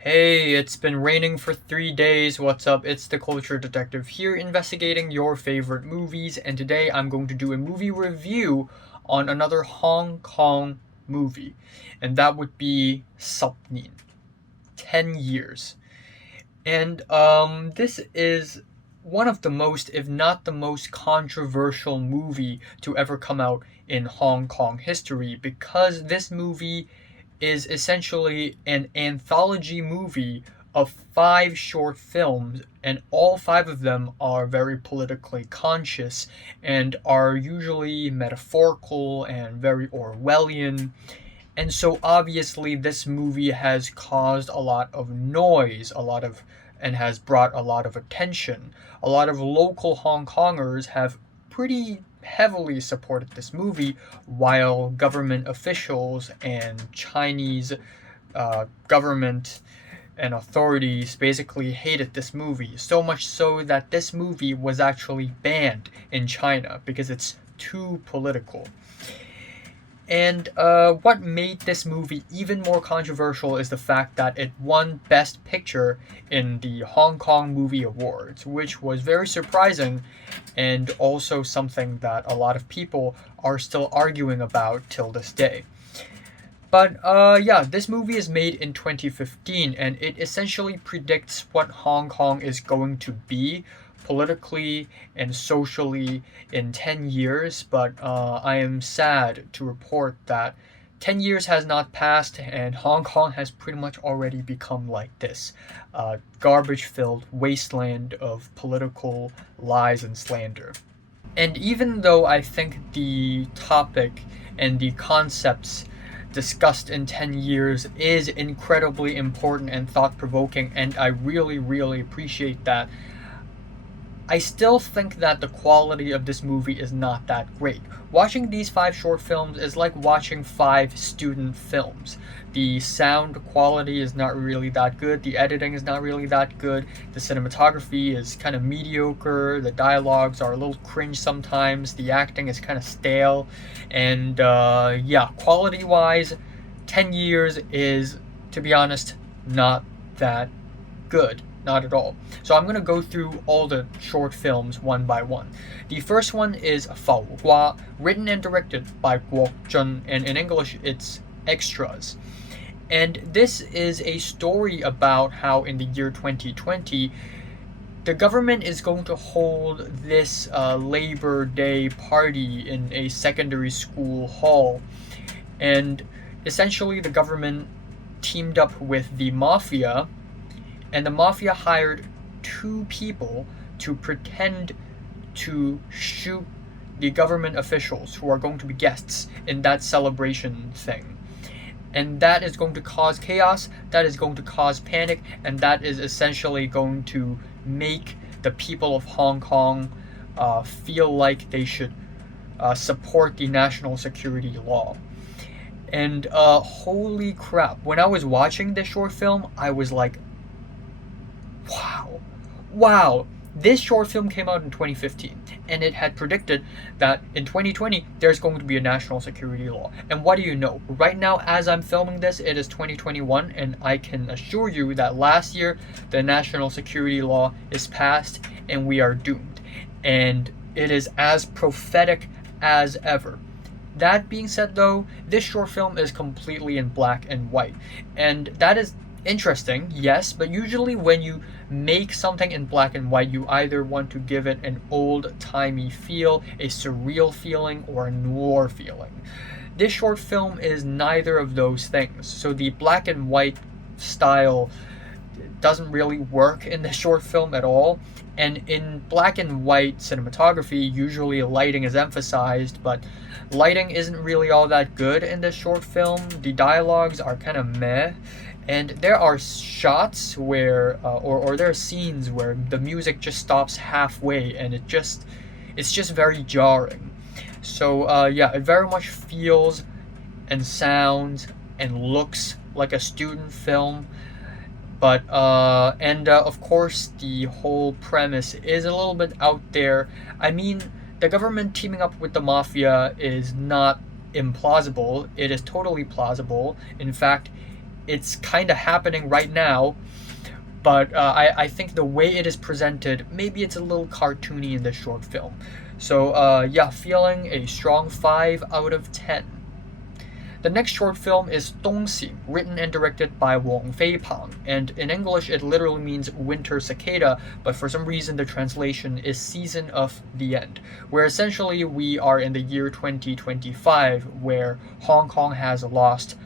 Hey, it's been raining for 3 days. What's up? It's the Culture Detective here investigating your favorite movies, and today I'm going to do a movie review on another Hong Kong movie, and that would be Self-Immolator, 10 years. And this is one of the most, if not the most controversial movie to ever come out in Hong Kong history because this movie is essentially an anthology movie of five short films, and all five of them are very politically conscious and are usually metaphorical and very Orwellian. And so obviously this movie has caused a lot of noise, and has brought a lot of attention. A lot of local Hong Kongers have pretty heavily supported this movie, while government officials and Chinese government and authorities basically hated this movie, so much so that this movie was actually banned in China because it's too political. And what made this movie even more controversial is the fact that it won Best Picture in the Hong Kong Movie Awards, which was very surprising and also something that a lot of people are still arguing about till this day. But yeah, this movie is made in 2015, and it essentially predicts what Hong Kong is going to be politically and socially in 10 years. But I am sad to report that 10 years has not passed, and Hong Kong has pretty much already become like this garbage filled wasteland of political lies and slander. And even though I think the topic and the concepts discussed in 10 years is incredibly important and thought provoking, and I really, really appreciate that, I still think that the quality of this movie is not that great. Watching these five short films is like watching five student films. The sound quality is not really that good, the editing is not really that good, the cinematography is kind of mediocre, the dialogues are a little cringe sometimes, the acting is kind of stale, and yeah, quality wise, 10 years is, to be honest, not that good. Not at all. So I'm going to go through all the short films one by one. The first one is Fao Gua, written and directed by Guo Zhen, and in English it's Extras. And this is a story about how in the year 2020, the government is going to hold this Labor Day party in a secondary school hall. And essentially the government teamed up with the mafia, and the mafia hired two people to pretend to shoot the government officials who are going to be guests in that celebration thing. And that is going to cause chaos, that is going to cause panic, and that is essentially going to make the people of Hong Kong feel like they should support the national security law. And holy crap, when I was watching this short film, I was like, wow, this short film came out in 2015, and it had predicted that in 2020 there's going to be a national security law. And what do you know? Right now, as I'm filming this, it is 2021, and I can assure you that last year the national security law is passed, and we are doomed. And it is as prophetic as ever. That being said, though, this short film is completely in black and white, and that is interesting, yes, but usually when you make something in black and white, you either want to give it an old-timey feel, a surreal feeling, or a noir feeling. This short film is neither of those things, so the black and white style doesn't really work in the short film at all. And in black and white cinematography, usually lighting is emphasized, but lighting isn't really all that good in this short film. The dialogues are kind of meh, and there are shots where, or there are scenes where the music just stops halfway, and it's just very jarring. So yeah, it very much feels and sounds and looks like a student film. But of course the whole premise is a little bit out there. I mean, the government teaming up with the mafia is not implausible. It is totally plausible. In fact, it's kind of happening right now, but I think the way it is presented, maybe it's a little cartoony in this short film. So yeah, feeling a strong 5 out of 10. The next short film is Tongsei, written and directed by Wang Feipang, and in English it literally means winter cicada, but for some reason the translation is season of the end, where essentially we are in the year 2025, where Hong Kong has lost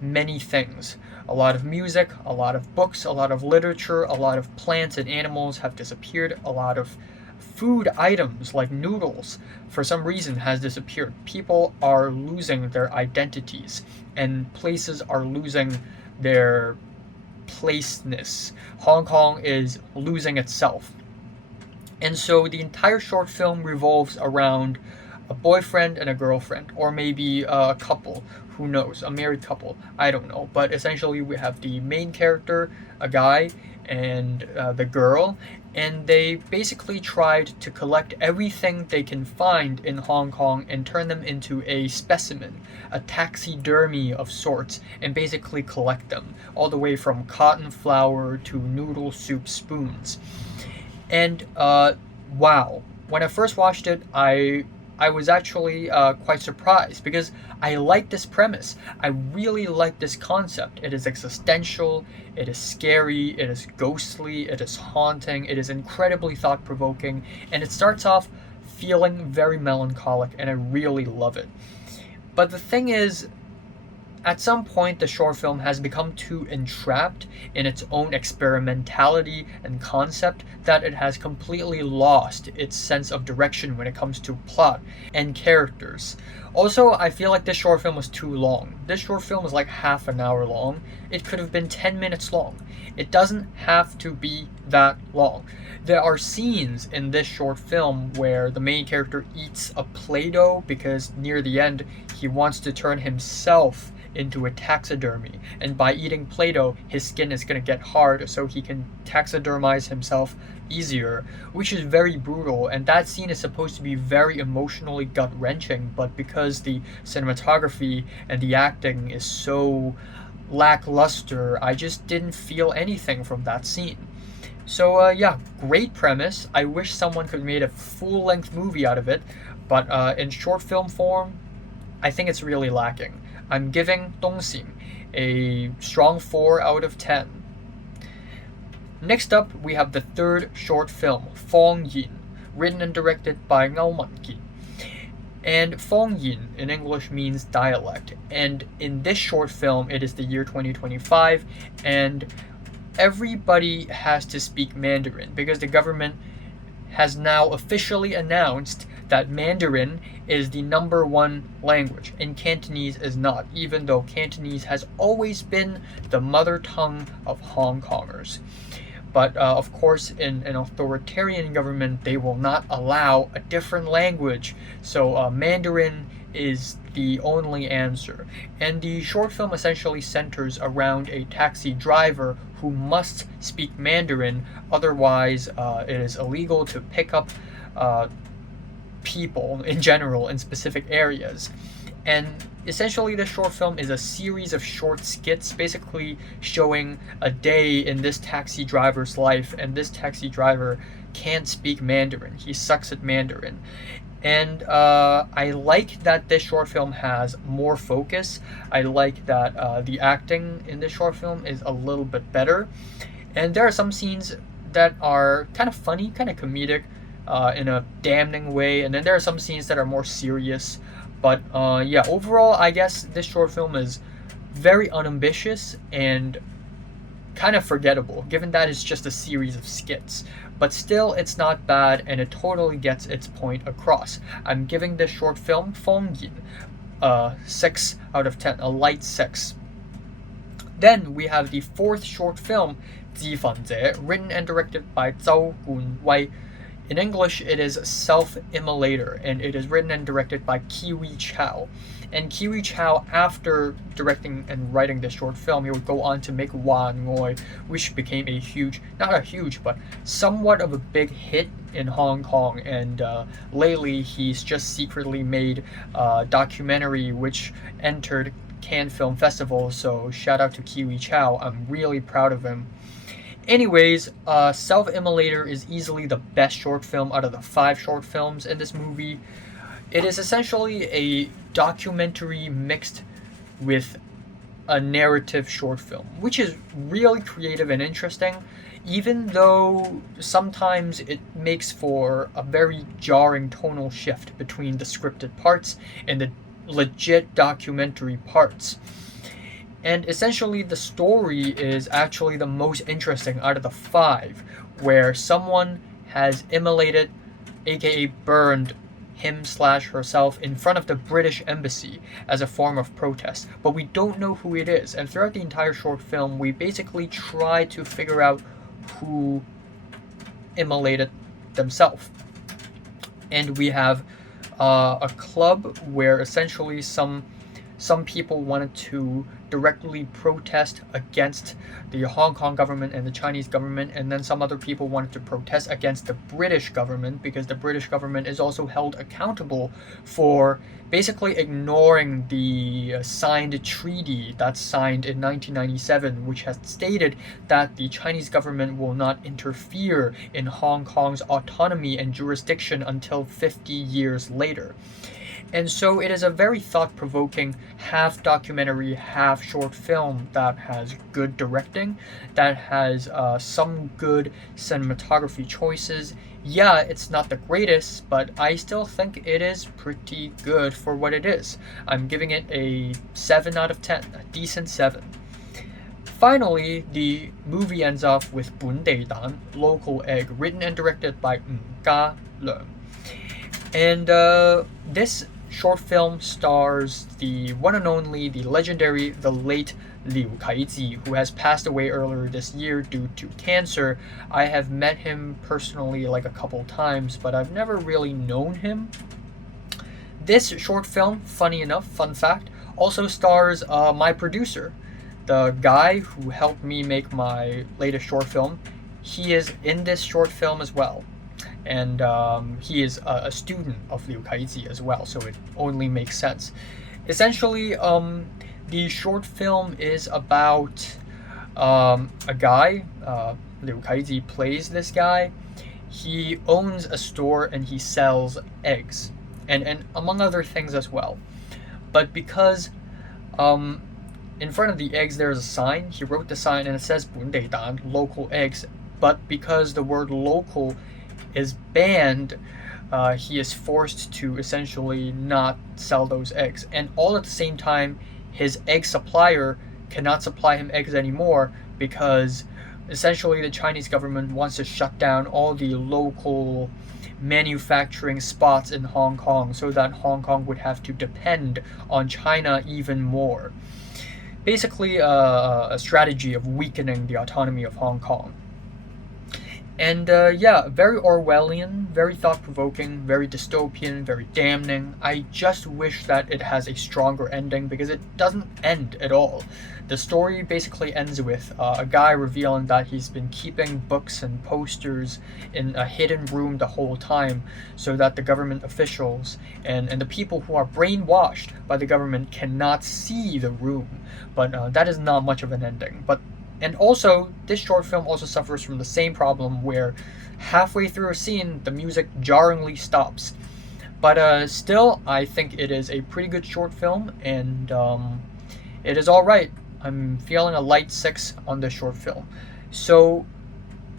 many things. A lot of music, a lot of books, a lot of literature, a lot of plants and animals have disappeared, a lot of food items like noodles for some reason has disappeared. People are losing their identities and places are losing their placeness. Hong Kong is losing itself. And so the entire short film revolves around a boyfriend and a girlfriend, or maybe a couple, who knows, a married couple, I don't know. But essentially, we have the main character, a guy, and the girl, and they basically tried to collect everything they can find in Hong Kong and turn them into a specimen, a taxidermy of sorts, and basically collect them, all the way from cotton flour to noodle soup spoons. And wow, when I first watched it, I was actually quite surprised because I like this premise. I really like this concept. It is existential, it is scary, it is ghostly, it is haunting, it is incredibly thought provoking, and it starts off feeling very melancholic, and I really love it. But the thing is, at some point, the short film has become too entrapped in its own experimentality and concept that it has completely lost its sense of direction when it comes to plot and characters. Also, I feel like this short film was too long. This short film is like half an hour long. It could have been 10 minutes long. It doesn't have to be that long. There are scenes in this short film where the main character eats a Play-Doh because near the end he wants to turn himself into a taxidermy, and by eating Play-Doh his skin is going to get hard so he can taxidermize himself easier, which is very brutal, and that scene is supposed to be very emotionally gut-wrenching, but because the cinematography and the acting is so lackluster, I just didn't feel anything from that scene. So yeah, great premise. I wish someone could have made a full-length movie out of it, but in short film form, I think it's really lacking. I'm giving Tongsei a strong 4 out of 10. Next up, we have the third short film, Fung Yin, written and directed by Ngao Man-kin. And Fung Yin in English means dialect, and in this short film, it is the year 2025, and everybody has to speak Mandarin because the government has now officially announced that Mandarin is the #1 language and Cantonese is not, even though Cantonese has always been the mother tongue of Hong Kongers. But of course, in an authoritarian government, they will not allow a different language, so Mandarin is the only answer. And the short film essentially centers around a taxi driver who must speak Mandarin, otherwise it is illegal to pick up people in general in specific areas. And essentially the short film is a series of short skits basically showing a day in this taxi driver's life, and this taxi driver can't speak Mandarin. He sucks at Mandarin. And I like that this short film has more focus. I like that the acting in this short film is a little bit better. And there are some scenes that are kind of funny, kind of comedic in a damning way. And then there are some scenes that are more serious. But yeah, overall, I guess this short film is very unambitious and kind of forgettable, given that it's just a series of skits. But still, it's not bad, and it totally gets its point across. I'm giving this short film, Fung Yin, 6 out of 10, a light 6. Then we have the fourth short film, Ji Fan Zhe, written and directed by Zhao Gunwei. In English, it is Self-Immolator, and it is written and directed by Kiwi Chow. And Kiwi Chow, after directing and writing this short film, he would go on to make Wan Ngoi, which became a huge, not a huge, but somewhat of a big hit in Hong Kong. And lately, he's just secretly made a documentary which entered Cannes Film Festival, so shout out to Kiwi Chow. I'm really proud of him. Anyways, Self-Immolator is easily the best short film out of the 5 short films in this movie. It is essentially a documentary mixed with a narrative short film, which is really creative and interesting, even though sometimes it makes for a very jarring tonal shift between the scripted parts and the legit documentary parts. And essentially, the story is actually the most interesting out of the 5, where someone has immolated, aka burned, him/herself in front of the British embassy as a form of protest, but we don't know who it is. And throughout the entire short film, we basically try to figure out who immolated themselves. And we have a club where essentially some people wanted to directly protest against the Hong Kong government and the Chinese government, and then some other people wanted to protest against the British government because the British government is also held accountable for basically ignoring the signed treaty that's signed in 1997, which has stated that the Chinese government will not interfere in Hong Kong's autonomy and jurisdiction until 50 years later. And so it is a very thought-provoking, half documentary, half short film that has good directing, that has some good cinematography choices. Yeah, it's not the greatest, but I still think it is pretty good for what it is. I'm giving it a 7 out of 10, a decent 7. Finally, the movie ends off with Bunde Local Egg, written and directed by Ga Le. And this short film stars the one and only, the legendary, the late Liu Kaiji, who has passed away earlier this year due to cancer. I have met him personally like a couple times, but I've never really known him. This short film, funny enough, fun fact, also stars my producer, the guy who helped me make my latest short film. He is in this short film as well. And he is a student of Liu Kaiji as well, so it only makes sense. Essentially, the short film is about a guy. Liu Kaiji plays this guy. He owns a store and he sells eggs, and among other things as well. But because in front of the eggs there's a sign, he wrote the sign and it says Bunde Dan, local eggs. But because the word local is banned, he is forced to essentially not sell those eggs. And all at the same time, his egg supplier cannot supply him eggs anymore because essentially the Chinese government wants to shut down all the local manufacturing spots in Hong Kong so that Hong Kong would have to depend on China even more. Basically, a strategy of weakening the autonomy of Hong Kong. And yeah, very Orwellian, very thought-provoking, very dystopian, very damning. I just wish that it has a stronger ending because it doesn't end at all. The story basically ends with a guy revealing that he's been keeping books and posters in a hidden room the whole time so that the government officials and the people who are brainwashed by the government cannot see the room. But that is not much of an ending. And also, this short film also suffers from the same problem where halfway through a scene, the music jarringly stops. But still, I think it is a pretty good short film, and it is alright. I'm feeling a light 6 on this short film. So,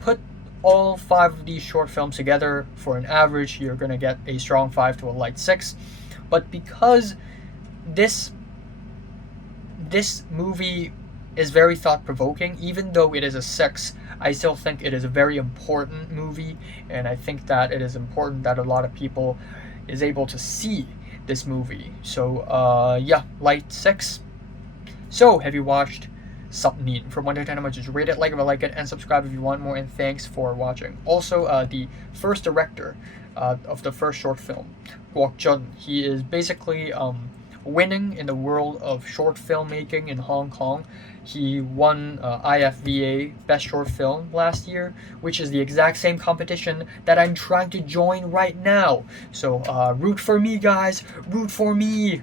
put all 5 of these short films together for an average, you're going to get a strong 5 to a light 6. But because this movie is very thought-provoking, even though it is a 6, I still think it is a very important movie, and I think that it is important that a lot of people is able to see this movie. So yeah, light 6. So have you watched Self-Immolator? From 1 to 10, how much is rate it, like if you like it, and subscribe if you want more, and thanks for watching. Also, the first director of the first short film, Guok Jun, he is basically winning in the world of short filmmaking in Hong Kong. He won IFVA Best Short Film last year, which is the exact same competition that I'm trying to join right now. So root for me, guys. Root for me.